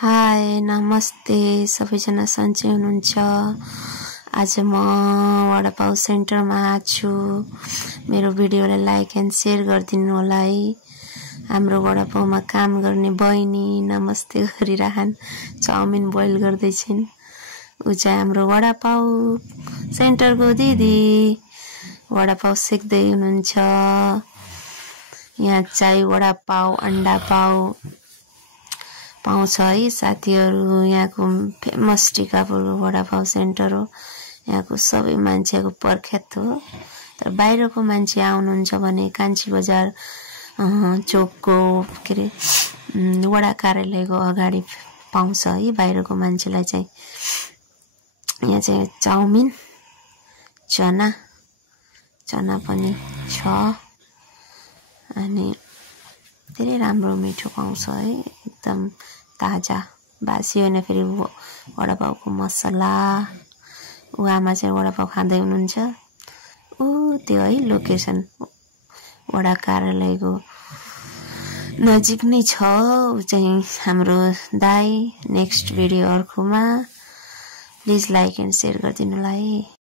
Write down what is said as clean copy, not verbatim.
हाय नमस्ते सबैजना सन्चै हुनुहुन्छ। आज म वडापाउ सेन्टरमा छु। मेरो भिडियोलाई लाइक एन्ड शेयर गरिदिनु होला है। हाम्रो वडापाउमा काम गर्ने बहिनी नमस्ते गरिरहन्, चाउमिन बोइल गर्दै छिन्। उ चाहिँ हाम्रो वडापाउ सेन्टरको दिदी वडापाउ सेक्दै हुनुहुन्छ। यहाँ चाहिँ वडापाउ अन्डा पाउ पाउँछ है साथीहरु। यहाँको फेमस टिकापुरको वडापाउ सेन्टर हो। यहाँको सबै मान्छेको प्रख्यात हो। तर बाहिरको मान्छे आउनुहुन्छ भने कान्छी बजार चोकको वडा कार्यालयको अगाडि पाउँछ है बाहिरको मान्छेलाई चाहिँ। यहाँ चाहिँ चाउमिन चना पनि छ अनि धेरै राम्रो मिठो पाउँछ है, एकदम ताजा बासी होइन। फेरि वडापाउको मसला उ आमा चाहिँ वडापाउ खाँदै हुनुहुन्छ। उ त्यो है लोकेसन वडा कार्यालयको नजिक नै छ। उ चाहिँ हाम्रो दाइ। नेक्स्ट भिडियो अर्कोमा प्लिज लाइक एन्ड शेयर गरिदिनु होला है।